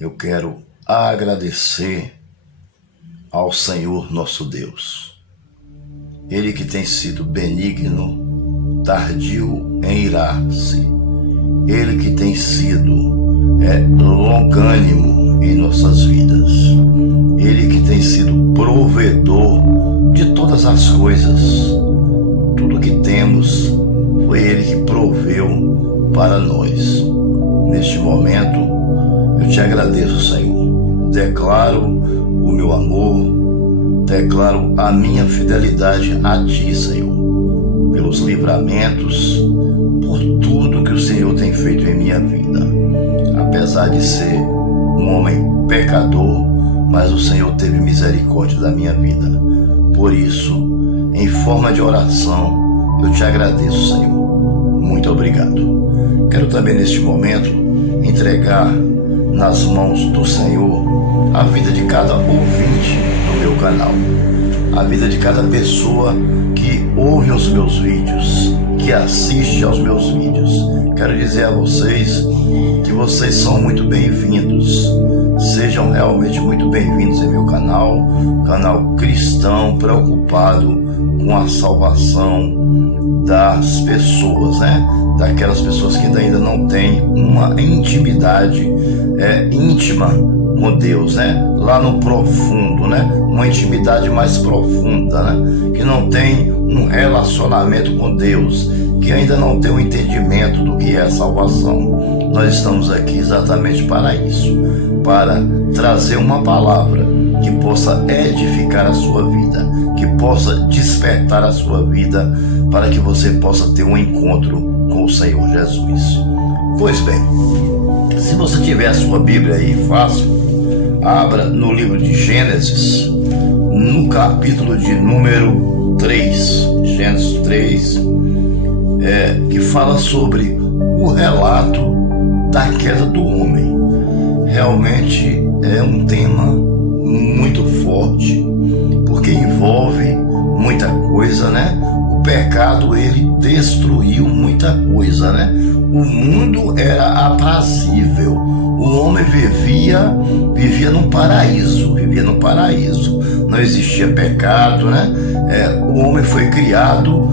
eu quero agradecer ao Senhor nosso Deus. Ele que tem sido benigno, tardio em irar-se. Ele que tem sido longânimo em nossas vidas. Ele que tem sido provedor de todas as coisas. Tudo que temos foi Ele que proveu para nós. Neste momento, eu te agradeço, Senhor. Declaro o meu amor, declaro a minha fidelidade a Ti, Senhor, pelos livramentos, por tudo que o Senhor tem feito em minha vida. Apesar de ser um homem pecador, mas o Senhor teve misericórdia da minha vida. Por isso, em forma de oração, eu te agradeço, Senhor. Muito obrigado. Quero também neste momento entregar nas mãos do Senhor a vida de cada ouvinte do meu canal, a vida de cada pessoa que ouve os meus vídeos, que assiste aos meus vídeos. Quero dizer a vocês que vocês são muito bem-vindos. Sejam realmente muito bem-vindos em meu canal cristão preocupado com a salvação das pessoas, daquelas pessoas que ainda não têm uma intimidade íntima com Deus, lá no profundo, uma intimidade mais profunda, que não tem um relacionamento com Deus, que ainda não tem um entendimento do que é a salvação. Nós estamos aqui exatamente para isso, para trazer uma palavra que possa edificar a sua vida, que possa despertar a sua vida, para que você possa ter um encontro com o Senhor Jesus. Pois bem, se você tiver a sua Bíblia aí fácil, abra no livro de Gênesis, no capítulo de número 3, Gênesis 3, que fala sobre o relato da queda do homem. Realmente é um tema muito forte, porque envolve muita coisa, O pecado, ele destruiu muita coisa, O mundo era aprazível, o homem vivia num paraíso, não existia pecado, O homem foi criado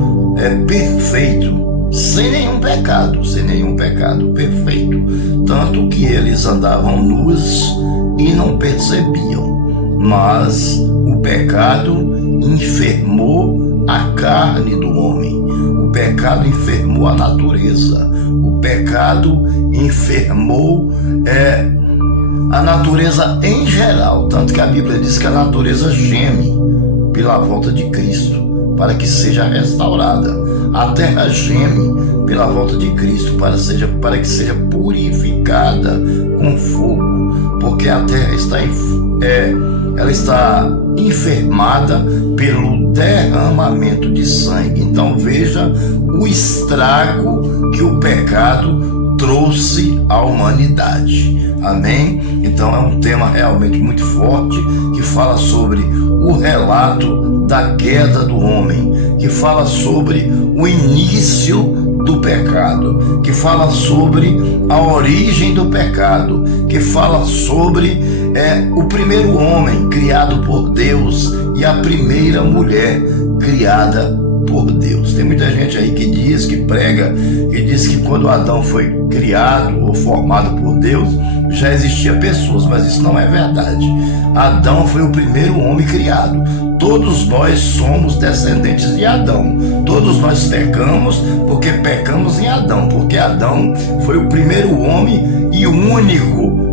perfeito, sem nenhum pecado, perfeito, tanto que eles andavam nus e não percebiam, mas o pecado enfermou a carne do homem, o pecado enfermou a natureza, o pecado enfermou a natureza em geral, tanto que a Bíblia diz que a natureza geme pela volta de Cristo, para que seja restaurada. A terra geme pela volta de Cristo, para que seja purificada com fogo, porque a terra está enfermada pelo derramamento de sangue. Então veja o estrago que o pecado trouxe à humanidade. Amém? Então é um tema realmente muito forte, que fala sobre o relato da queda do homem, que fala sobre o início do pecado, que fala sobre a origem do pecado, que fala sobre o primeiro homem criado por Deus e a primeira mulher criada por Deus. Tem muita gente aí que diz, que prega, que diz que quando Adão foi criado ou formado por Deus, já existia pessoas, mas isso não é verdade. Adão foi o primeiro homem criado. Todos nós somos descendentes de Adão. Todos nós pecamos porque pecamos em Adão, porque Adão foi o primeiro homem e o único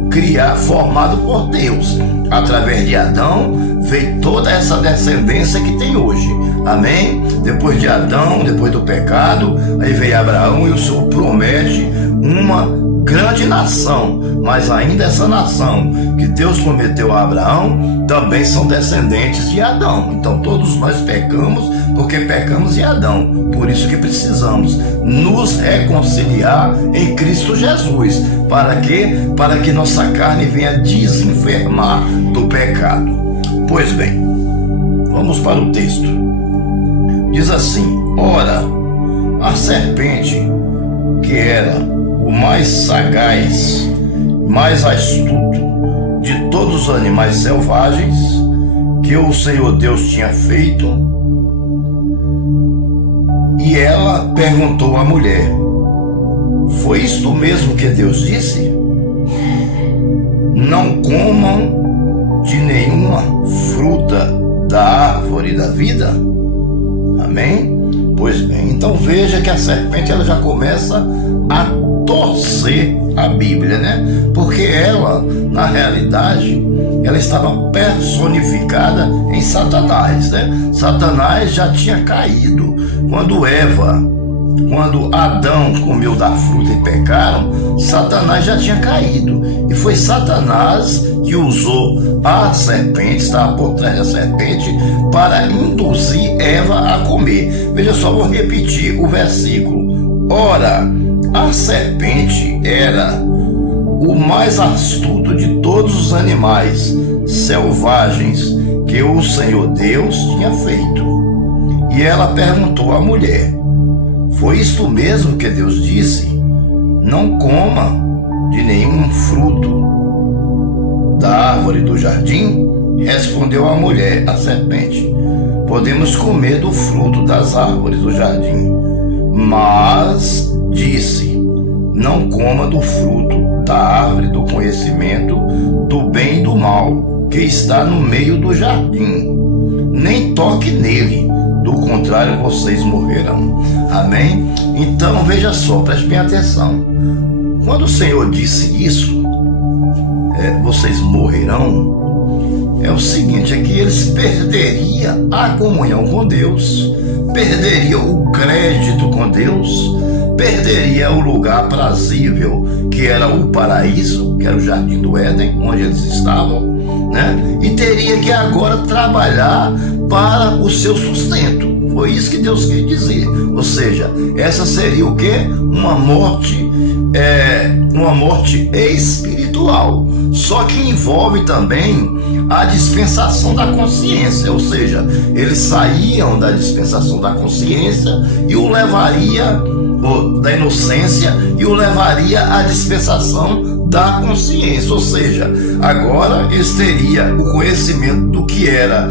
formado por Deus. Através de Adão veio toda essa descendência que tem hoje. Amém? Depois de Adão, depois do pecado, aí veio Abraão, e o Senhor promete uma grande nação, mas ainda essa nação que Deus prometeu a Abraão também são descendentes de Adão. Então todos nós pecamos porque pecamos em Adão. Por isso que precisamos nos reconciliar em Cristo Jesus. Para quê? Para que nossa carne venha desenfermar do pecado. Pois bem, vamos para o texto. Diz assim: ora, a serpente, que era o mais sagaz, mais astuto de todos os animais selvagens que o Senhor Deus tinha feito. E ela perguntou à mulher: foi isto mesmo que Deus disse? Não comam de nenhuma fruta da árvore da vida? Amém? Pois bem, então veja que a serpente ela já começa a torcer a Bíblia, né? Porque ela, na realidade, ela estava personificada em Satanás, né? Satanás já tinha caído quando Adão comeu da fruta e pecaram. Satanás já tinha caído, e foi Satanás que usou a serpente, estava por trás da serpente, para induzir Eva a comer. Veja só, vou repetir o versículo. Ora, a serpente era o mais astuto de todos os animais selvagens que o Senhor Deus tinha feito. E ela perguntou à mulher: foi isto mesmo que Deus disse? Não coma de nenhum fruto da árvore do jardim? Respondeu a mulher, a serpente: podemos comer do fruto das árvores do jardim. Mas disse: não coma do fruto da árvore do conhecimento do bem e do mal, que está no meio do jardim. Nem toque nele, do contrário vocês morrerão. Amém? Então veja só, preste bem atenção. Quando o Senhor disse isso, vocês morrerão, é o seguinte, é que eles perderiam a comunhão com Deus, perderiam o crédito com Deus, perderia o lugar aprazível que era o paraíso, que era o jardim do Éden, onde eles estavam, né? E teria que agora trabalhar para o seu sustento. Foi isso que Deus quis dizer. Ou seja, essa seria o quê? Uma morte espiritual, só que envolve também a dispensação da consciência, ou seja, eles saíam da dispensação da consciência e o levaria, ou da inocência, e o levaria à dispensação da consciência, ou seja, agora eles teriam o conhecimento do que era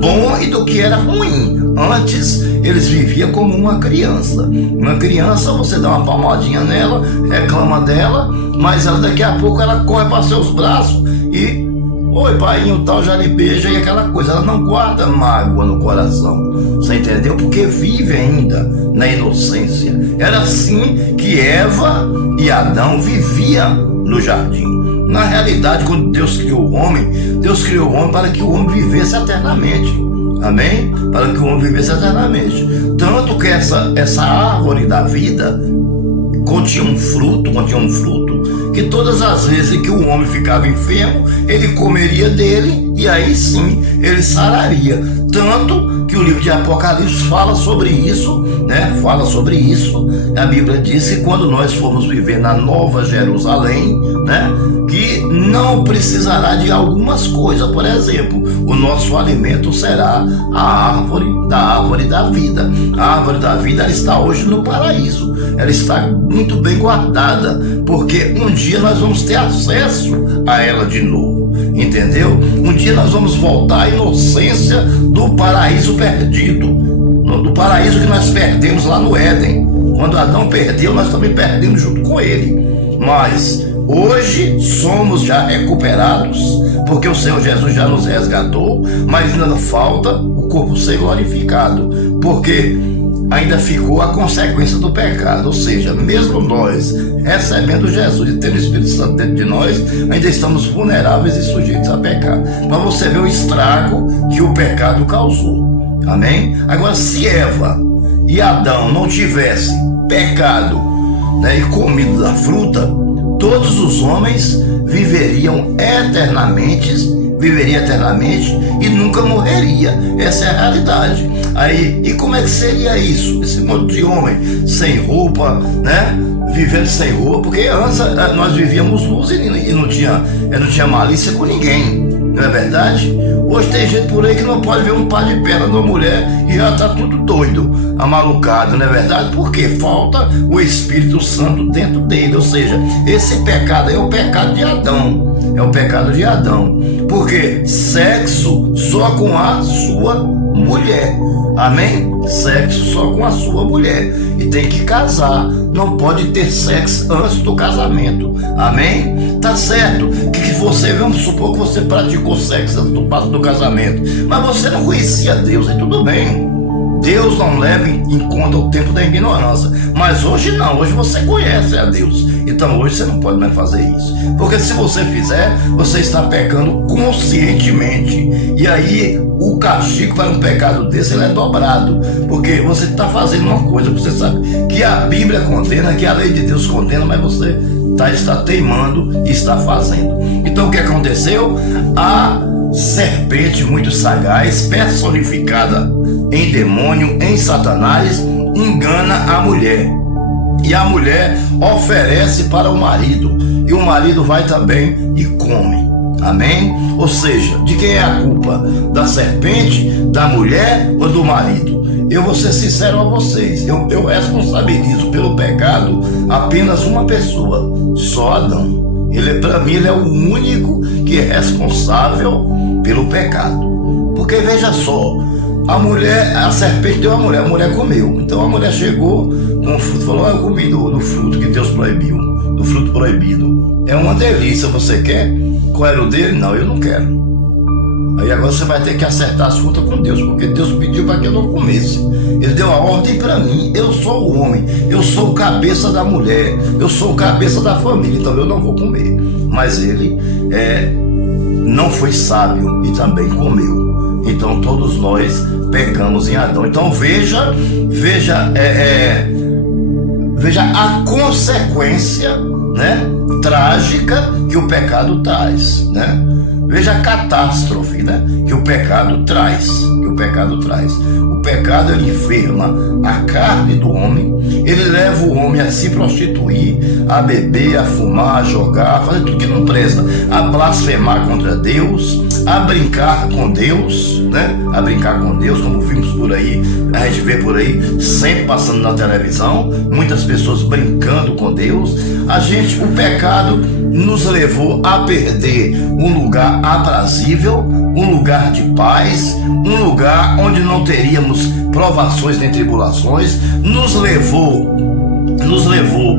bom e do que era ruim. Antes eles viviam como uma criança. Uma criança, você dá uma palmadinha nela, reclama dela, mas ela, daqui a pouco ela corre para seus braços e: oi, paiinho, tal, já lhe beija, e aquela coisa. Ela não guarda mágoa no coração, você entendeu? Porque vive ainda na inocência. Era assim que Eva e Adão viviam no jardim. Na realidade, quando Deus criou o homem para que o homem vivesse eternamente. Amém? Para que o homem vivesse eternamente. Tanto que essa árvore da vida continha um fruto, que todas as vezes que o homem ficava enfermo, ele comeria dele e aí sim ele sararia. Tanto que o livro de Apocalipse fala sobre isso, né? Fala sobre isso. A Bíblia diz que quando nós formos viver na Nova Jerusalém, né? Que não precisará de algumas coisas. Por exemplo, o nosso alimento será a árvore da vida. A árvore da vida, ela está hoje no paraíso. Ela está muito bem guardada, porque um dia nós vamos ter acesso a ela de novo, entendeu? Um dia nós vamos voltar à inocência do paraíso perdido, do paraíso que nós perdemos lá no Éden. Quando Adão perdeu, nós também perdemos junto com ele. Mas hoje somos já recuperados, porque o Senhor Jesus já nos resgatou, mas ainda falta o corpo ser glorificado, porque ainda ficou a consequência do pecado. Ou seja, mesmo nós recebendo Jesus e tendo o Espírito Santo dentro de nós, ainda estamos vulneráveis e sujeitos a pecar. Para você ver o estrago que o pecado causou. Amém? Agora, se Eva e Adão não tivessem pecado, né, e comido da fruta, todos os homens viveriam eternamente e nunca morreria. Essa é a realidade. Aí, e como é que seria isso? Esse monte de homem sem roupa, né? Vivendo sem roupa, porque antes nós vivíamos luz e não tinha malícia com ninguém. Não é verdade? Hoje tem gente por aí que não pode ver um par de perna de uma mulher e já está tudo doido, amalucado, não é verdade? Porque falta o Espírito Santo dentro dele. Ou seja, esse pecado é o pecado de Adão. É o pecado de Adão. Porque sexo só com a sua mulher. Amém? Sexo só com a sua mulher. E tem que casar. Não pode ter sexo antes do casamento. Amém? Tá certo que você, vamos supor que você praticou sexo antes do casamento, mas você não conhecia Deus, e tudo bem. Deus não leva em conta o tempo da ignorância. Mas hoje não, hoje você conhece a Deus. Então hoje você não pode mais fazer isso. Porque se você fizer, você está pecando conscientemente. E aí o castigo para um pecado desse ele é dobrado. Porque você está fazendo uma coisa que você sabe que a Bíblia condena, que a lei de Deus condena, mas você está teimando e está fazendo. Então o que aconteceu? A serpente muito sagaz, personificada em demônio, em Satanás, engana a mulher. E a mulher oferece para o marido. E o marido vai também e come. Amém? Ou seja, de quem é a culpa? Da serpente, da mulher ou do marido? Eu vou ser sincero a vocês. Eu responsabilizo pelo pecado apenas uma pessoa, só Adão. Para mim, ele é o único que é responsável pelo pecado. Porque veja só, a serpente deu a mulher comeu. Então a mulher chegou com o fruto, falou: eu comi do fruto que Deus proibiu, do fruto proibido. É uma delícia, você quer? Qual era o dele? Não, eu não quero. Aí agora você vai ter que acertar as contas com Deus, porque Deus pediu para que eu não comesse. Ele deu a ordem para mim. Eu sou o homem, eu sou o cabeça da mulher, eu sou o cabeça da família, então eu não vou comer. Mas ele não foi sábio e também comeu. Então todos nós pecamos em Adão. Então veja a consequência, né, trágica que o pecado traz, né? Veja a catástrofe, né, que o pecado traz. O pecado ele enferma a carne do homem, ele leva o homem a se prostituir, a beber, a fumar, a jogar, a fazer tudo que não presta, a blasfemar contra Deus, a brincar com Deus, né? A brincar com Deus, como vimos por aí, a gente vê por aí, sempre passando na televisão, muitas pessoas brincando com Deus. O pecado nos levou a perder um lugar aprazível, um lugar de paz, um lugar onde não teríamos provações nem tribulações.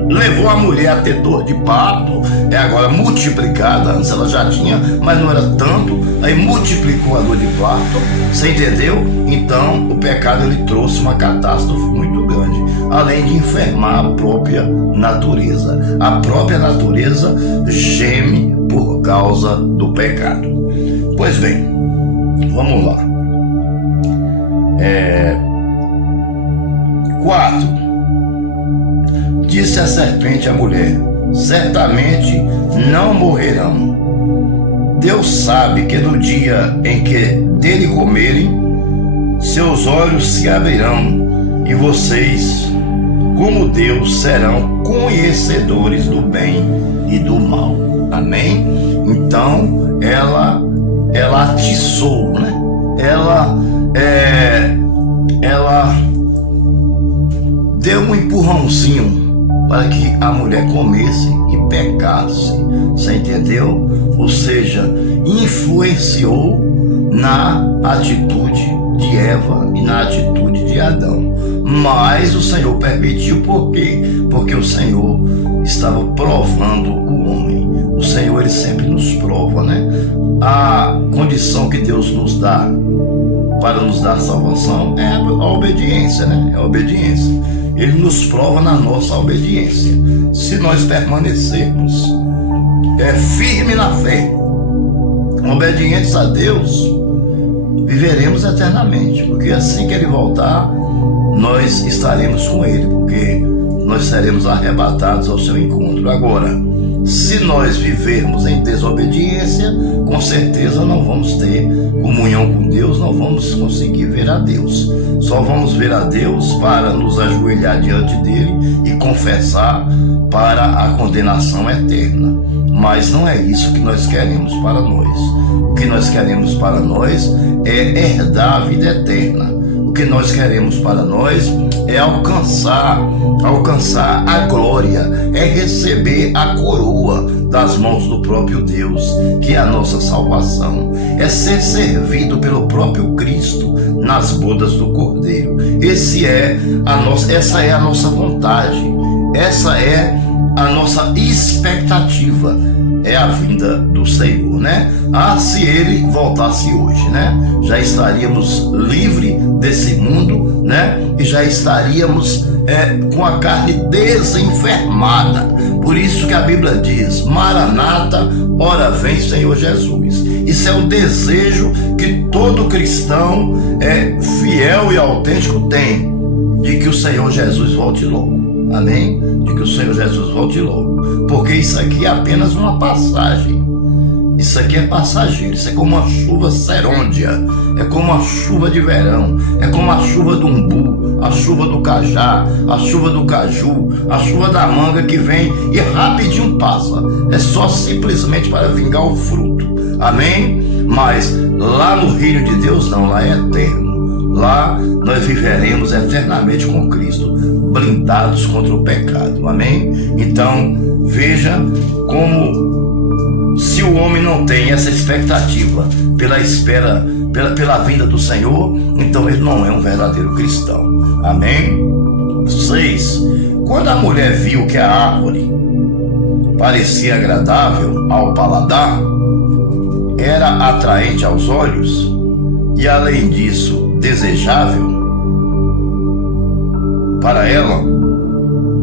Levou a mulher a ter dor de parto, agora multiplicada. Antes ela já tinha, mas não era tanto, aí multiplicou a dor de parto, você entendeu? Então o pecado ele trouxe uma catástrofe muito grande, além de enfermar a própria natureza. A própria natureza geme por causa do pecado. Pois bem, vamos lá. 4. Disse a serpente à mulher: certamente não morrerão. Deus sabe que no dia em que dele comerem, seus olhos se abrirão e vocês, como Deus, serão conhecedores do bem e do mal. Amém? Então ela atiçou, né? Ela deu um empurrãozinho para que a mulher comesse e pecasse, você entendeu? Ou seja, influenciou na atitude de Eva e na atitude de Adão. Mas o Senhor permitiu, por quê? Porque o Senhor estava provando o homem. O Senhor ele sempre nos prova, né? A condição que Deus nos dá para nos dar salvação é a obediência, né? É a obediência. Ele nos prova na nossa obediência. Se nós permanecermos firme na fé, obedientes a Deus, viveremos eternamente, porque assim que Ele voltar, nós estaremos com Ele, porque nós seremos arrebatados ao seu encontro. Agora, se nós vivermos em desobediência, com certeza não vamos ter comunhão com Deus, não vamos conseguir ver a Deus. Só vamos ver a Deus para nos ajoelhar diante dele e confessar para a condenação eterna. Mas não é isso que nós queremos para nós. O que nós queremos para nós é herdar a vida eterna. O que nós queremos para nós é alcançar a glória, é receber a coroa das mãos do próprio Deus, que é a nossa salvação, é ser servido pelo próprio Cristo nas bodas do Cordeiro. Essa é a nossa vontade, essa é a nossa expectativa, é a vinda do Senhor, né? Se ele voltasse hoje, né? Já estaríamos livres desse mundo, né? E já estaríamos com a carne desenfermada. Por isso que a Bíblia diz: Maranata, ora vem Senhor Jesus. Isso é o desejo que todo cristão fiel e autêntico tem, de que o Senhor Jesus volte logo. Amém? De que o Senhor Jesus volte logo. Porque isso aqui é apenas uma passagem. Isso aqui é passageiro. Isso é como uma chuva serôndia. É como a chuva de verão. É como a chuva do umbu, a chuva do cajá, a chuva do caju, a chuva da manga, que vem e rapidinho passa. É só simplesmente para vingar o fruto. Amém? Mas lá no reino de Deus não, lá é eterno. Lá nós viveremos eternamente com Cristo, blindados contra o pecado. Amém? Então veja como, se o homem não tem essa expectativa pela vinda do Senhor, então ele não é um verdadeiro cristão. Amém? 6. Quando a mulher viu que a árvore parecia agradável ao paladar, era atraente aos olhos e, além disso, desejável para ela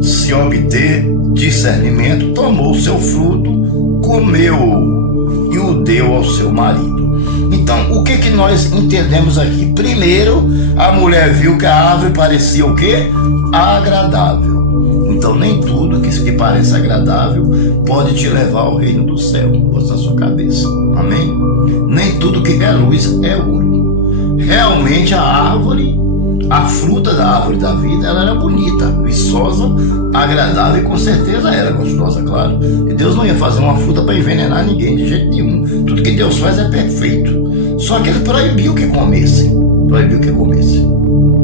se obter discernimento, tomou seu fruto, comeu-o e o deu ao seu marido. Então, o que nós entendemos aqui? Primeiro, a mulher viu que a árvore parecia o quê? Agradável. Então, nem tudo que parece agradável pode te levar ao reino do céu. Bota na sua cabeça. Amém? Nem tudo que reluz é ouro. Realmente a fruta da árvore da vida, ela era bonita, viçosa, agradável, e com certeza era gostosa, claro. E Deus não ia fazer uma fruta para envenenar ninguém de jeito nenhum. Tudo que Deus faz é perfeito. Só que ele proibiu que comesse.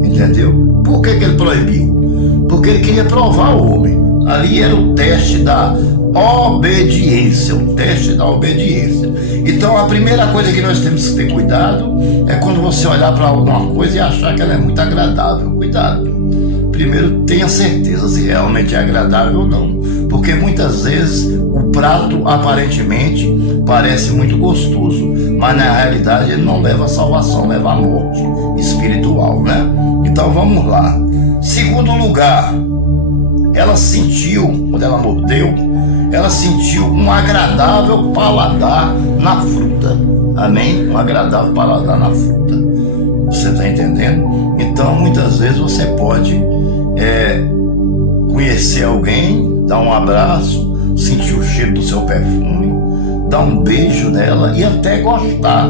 Entendeu? Por que ele proibiu? Porque ele queria provar o homem. Ali era o teste da obediência, Então a primeira coisa que nós temos que ter cuidado é quando você olhar para alguma coisa e achar que ela é muito agradável. Cuidado. Primeiro, tenha certeza se realmente é agradável ou não, porque muitas vezes o prato aparentemente parece muito gostoso, mas na realidade ele não leva a salvação, leva a morte espiritual, né? Então vamos lá. Segundo lugar, ela sentiu, quando ela mordeu, ela sentiu um agradável paladar na fruta. Amém? Um agradável paladar na fruta. Você está entendendo? Então, muitas vezes você pode conhecer alguém, dar um abraço, sentir o cheiro do seu perfume, dar um beijo nela e até gostar.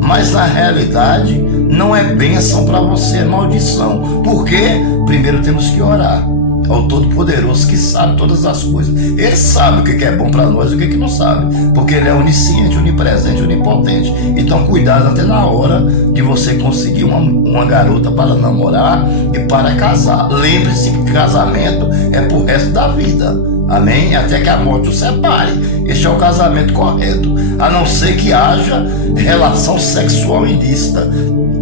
Mas na realidade não é bênção para você, é maldição. Por quê? Primeiro temos que orar ao Todo-Poderoso, que sabe todas as coisas. Ele sabe o que é bom para nós e o que não sabe, porque ele é onisciente, onipresente, onipotente. Então cuidado até na hora de você conseguir uma garota para namorar e para casar. Lembre-se que casamento é pro resto da vida. Amém? Até que a morte o separe. Este é o casamento correto, a não ser que haja relação sexual ilícita,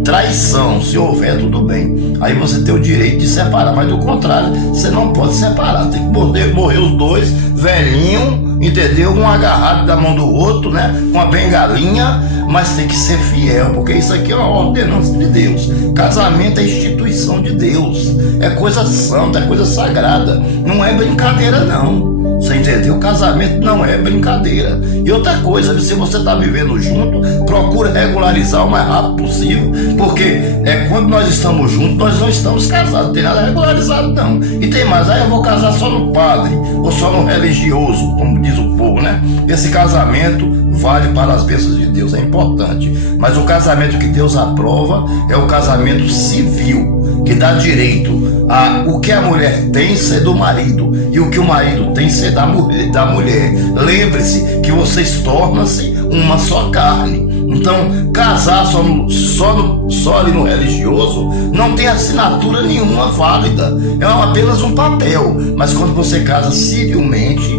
traição. Se houver, tudo bem, aí você tem o direito de separar, mas do contrário, você não pode separar. Tem que morrer os dois, velhinho, entendeu? Um agarrado da mão do outro, né? Com a bengalinha, mas tem que ser fiel, porque isso aqui é uma ordenança de Deus. Casamento é instituição de Deus, é coisa santa, é coisa sagrada, não é brincadeira não. Você entendeu? Casamento não é brincadeira. E outra coisa, se você está vivendo junto, procura regularizar o mais rápido possível, porque quando nós estamos juntos, nós não estamos casados, não tem nada regularizado não. E tem mais, eu vou casar só no padre, ou só no religioso, como diz o povo, né? Esse casamento vale para as bênçãos de Deus, é importante, mas o casamento que Deus aprova é o casamento civil, que dá direito a o que a mulher tem ser do marido e o que o marido tem ser da mulher. Lembre-se que vocês tornam-se uma só carne. Então, casar só ali no religioso não tem assinatura nenhuma válida, é apenas um papel. Mas quando você casa civilmente,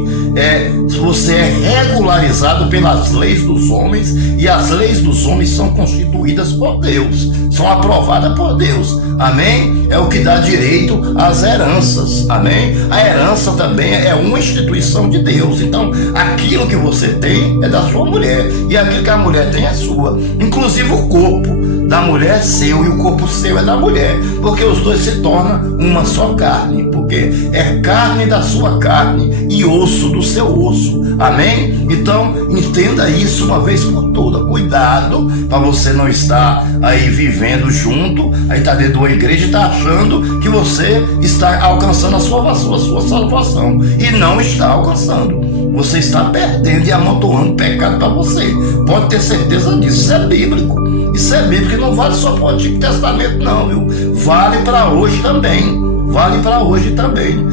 você é regularizado pelas leis dos homens, e as leis dos homens são constituídas por Deus, são aprovadas por Deus, amém? É o que dá direito às heranças, amém? A herança também é uma instituição de Deus. Então, aquilo que você tem é da sua mulher, e aquilo que a mulher tem é sua. Inclusive o corpo da mulher é seu e o corpo seu é da mulher, porque os dois se tornam uma só carne, porque é carne da sua carne e osso do seu osso, amém? Então entenda isso uma vez por toda. Cuidado para você não estar aí vivendo junto, aí está dentro de uma igreja e está achando que você está alcançando a sua salvação, e não está alcançando. Você está perdendo e amontoando pecado para você. Pode ter certeza disso. Isso é bíblico. Isso é bíblico, e não vale só para o Antigo Testamento não, viu? Vale para hoje também. Vale para hoje também.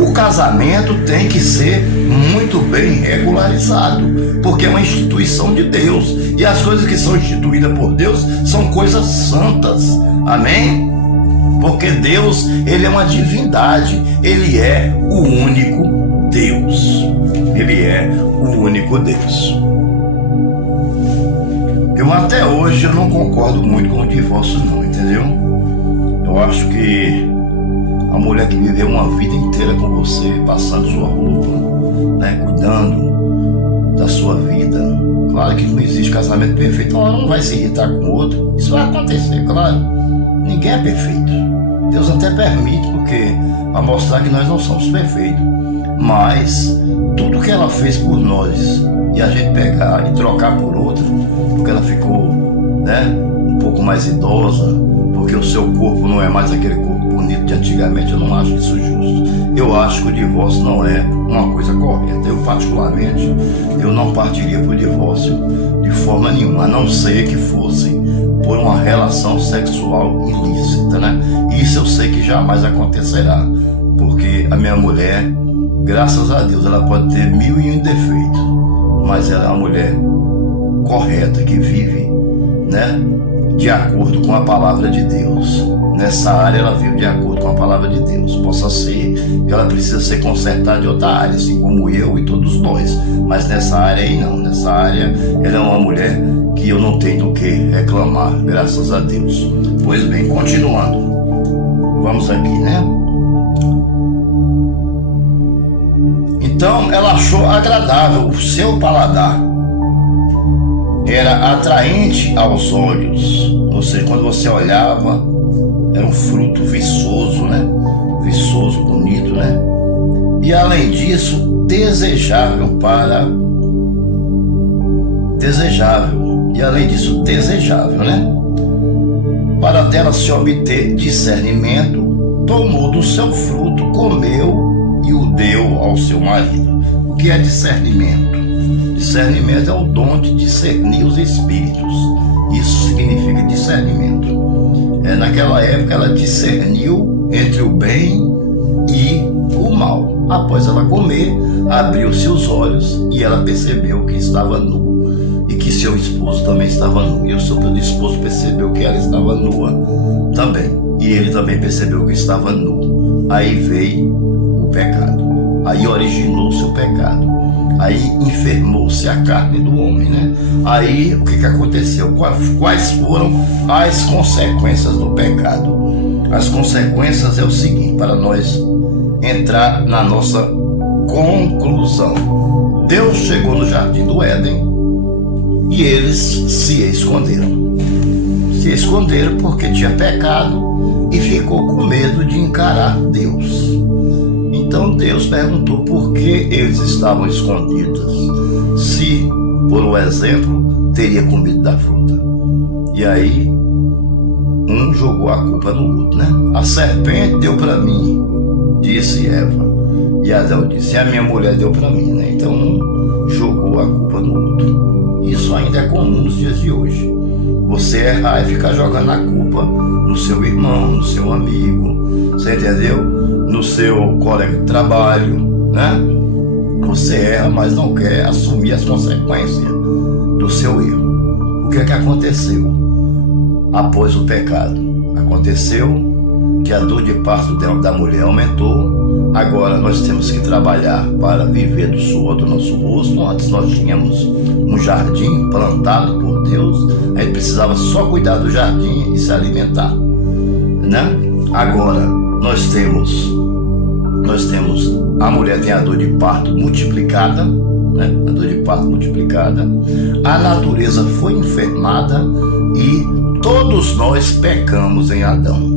O casamento tem que ser muito bem regularizado, porque é uma instituição de Deus, e as coisas que são instituídas por Deus são coisas santas, amém? Porque Deus, ele é uma divindade, ele é o único Deus, ele é o único Deus. Até hoje eu não concordo muito com o divórcio não, entendeu? Eu acho que a mulher que viveu uma vida inteira com você, passando sua roupa, né, cuidando da sua vida, claro que não existe casamento perfeito, ela não vai se irritar com o outro, isso vai acontecer, claro, ninguém é perfeito, Deus até permite, porque para mostrar que nós não somos perfeitos, mas tudo que ela fez por nós e a gente pegar e trocar por outra, porque ela ficou, né, um pouco mais idosa, porque o seu corpo não é mais aquele corpo bonito de antigamente, eu não acho isso justo. Eu acho que o divórcio não é uma coisa correta. Eu particularmente, eu não partiria por divórcio de forma nenhuma, a não ser que fosse por uma relação sexual ilícita, né? Isso eu sei que jamais acontecerá, porque a minha mulher, graças a Deus, ela pode ter 1001 defeitos, mas ela é uma mulher correta, que vive, né, de acordo com a palavra de Deus. Nessa área ela vive de acordo com a palavra de Deus. Possa ser que ela precisa ser consertada em outra área, assim como eu e todos nós, mas nessa área aí não. Nessa área ela é uma mulher que eu não tenho do que reclamar, graças a Deus. Pois bem, continuando, vamos aqui, né? Então ela achou agradável, o seu paladar era atraente aos olhos, ou seja, quando você olhava, era um fruto viçoso, né? Viçoso, bonito, né? E além disso, desejável, né? Para dela se obter discernimento, tomou do seu fruto, comeu e o deu ao seu marido. O que é discernimento? Discernimento é o dom de discernir os espíritos. Isso significa discernimento. Naquela época ela discerniu entre o bem e o mal. Após ela comer, abriu-se os olhos e ela percebeu que estava nu e que seu esposo também estava nu. E o seu esposo percebeu que ela estava nua também, e ele também percebeu que estava nu. Aí veio o pecado, aí originou-se o pecado, aí enfermou-se a carne do homem, né? Aí o que aconteceu? Quais foram as consequências do pecado? As consequências é o seguinte, para nós entrar na nossa conclusão. Deus chegou no jardim do Éden e eles se esconderam. Se esconderam porque tinha pecado e ficou com medo de encarar Deus. Então Deus perguntou por que eles estavam escondidos, se, por exemplo, teria comido da fruta. E aí um jogou a culpa no outro, né? A serpente deu para mim, disse Eva, e Adão disse, a minha mulher deu para mim, né? Então um jogou a culpa no outro. Isso ainda é comum nos dias de hoje. você errar e ficar jogando a culpa no seu irmão, no seu amigo, você entendeu? No seu colega de trabalho, né? Você erra, mas não quer assumir as consequências do seu erro. O que é que aconteceu após o pecado? Aconteceu que a dor de parto da mulher aumentou. Agora nós temos que trabalhar para viver do suor do nosso rosto. Antes nós tínhamos um jardim plantado por Deus, a gente precisava só cuidar do jardim e se alimentar, né? Agora nós temos a mulher tem a dor de parto multiplicada, né? A dor de parto multiplicada, a natureza foi enfermada e todos nós pecamos em Adão.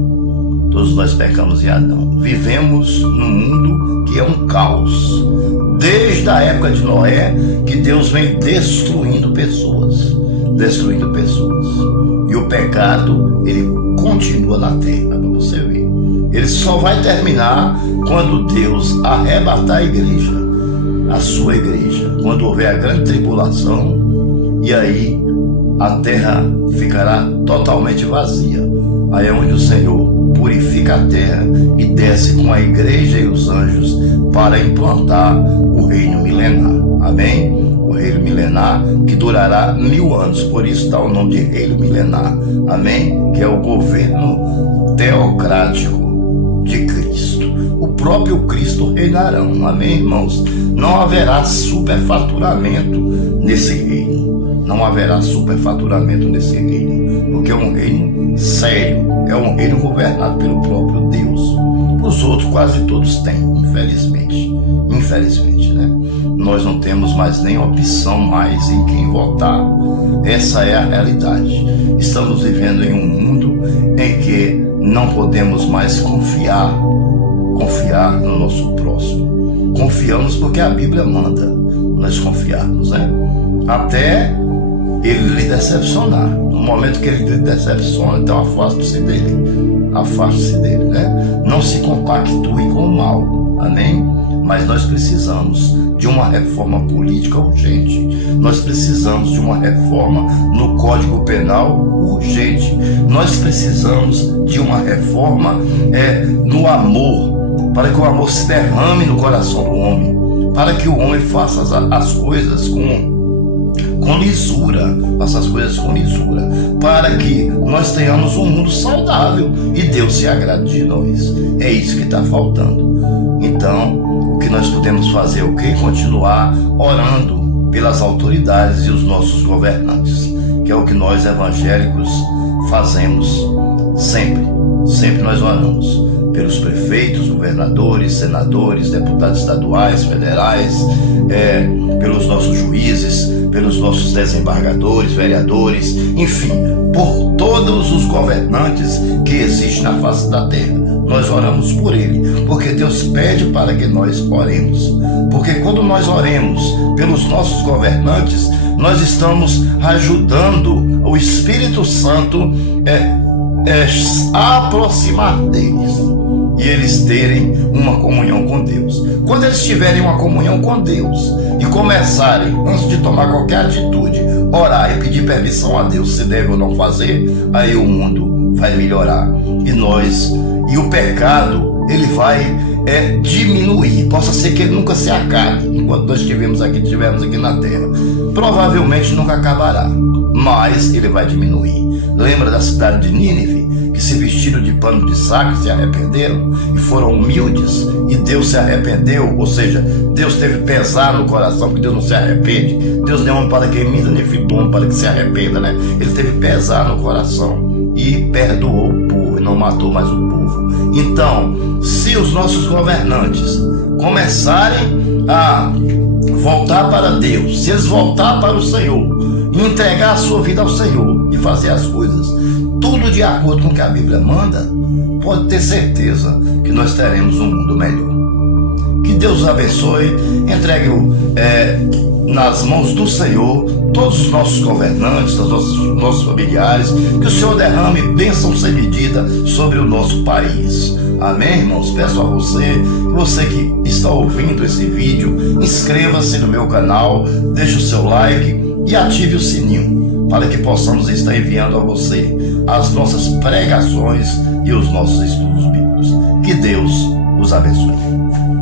Todos nós pecamos em Adão. Vivemos num mundo que é um caos. Desde a época de Noé, que Deus vem destruindo pessoas. E o pecado, ele continua na terra, para você ver. Ele só vai terminar quando Deus arrebatar a igreja, a sua igreja. Quando houver a grande tribulação, e aí a terra ficará totalmente vazia. Aí é onde o Senhor purifica a terra e desce com a igreja e os anjos para implantar o reino milenar. Amém? O reino milenar que durará 1000 anos, por isso dá o nome de reino milenar. Amém? Que é o governo teocrático de Cristo. O próprio Cristo reinará. Amém, irmãos? Não haverá superfaturamento nesse reino. Não haverá superfaturamento nesse reino, porque é um reino sério, é um reino governado pelo próprio Deus. Os outros quase todos têm, infelizmente, né? Nós não temos mais nem opção mais em quem votar. Essa é a realidade. Estamos vivendo em um mundo em que não podemos mais confiar no nosso próximo. Confiamos porque a Bíblia manda nós confiarmos, né? Até ele lhe decepcionar. No momento que ele lhe decepciona, então afaste-se dele, né? Não se compactue com o mal, amém? Mas nós precisamos de uma reforma política urgente. Nós precisamos de uma reforma no Código Penal urgente. Nós precisamos de uma reforma no amor, para que o amor se derrame no coração do homem, para que o homem faça as coisas com lisura, para que nós tenhamos um mundo saudável e Deus se agrade de nós. É isso que está faltando. Então, o que nós podemos fazer é o quê? Continuar orando pelas autoridades e os nossos governantes, que é o que nós evangélicos fazemos sempre nós oramos pelos prefeitos, governadores, senadores, deputados estaduais, federais, pelos nossos juízes, pelos nossos desembargadores, vereadores, enfim, por todos os governantes que existem na face da terra. Nós oramos por ele, porque Deus pede para que nós oremos. Porque quando nós oremos pelos nossos governantes, nós estamos ajudando o Espírito Santo a aproximar deles e eles terem uma comunhão com Deus. Quando eles tiverem uma comunhão com Deus e começarem, antes de tomar qualquer atitude, orar e pedir permissão a Deus se deve ou não fazer, aí o mundo vai melhorar e o pecado ele vai diminuir. Possa ser que ele nunca se acabe enquanto nós estivermos aqui na terra. Provavelmente nunca acabará, mas ele vai diminuir. Lembra da cidade de Nínive, que se vestiram de pano de saco e se arrependeram e foram humildes, e Deus se arrependeu, ou seja, Deus teve pesar no coração, porque Deus não se arrepende. Deus não é homem para que minta, nem filho do homem para que se arrependa, né? Ele teve pesar no coração e perdoou o povo e não matou mais o povo. Então, se os nossos governantes começarem a voltar para Deus, se eles voltar para o Senhor, entregar a sua vida ao Senhor e fazer as coisas tudo de acordo com o que a Bíblia manda, pode ter certeza que nós teremos um mundo melhor. Que Deus os abençoe, entregue nas mãos do Senhor todos os nossos governantes, nossos familiares, que o Senhor derrame bênção sem medida sobre o nosso país. Amém, irmãos? Peço a você que está ouvindo esse vídeo, inscreva-se no meu canal, deixe o seu like e ative o sininho, para que possamos estar enviando a você as nossas pregações e os nossos estudos bíblicos. Que Deus os abençoe.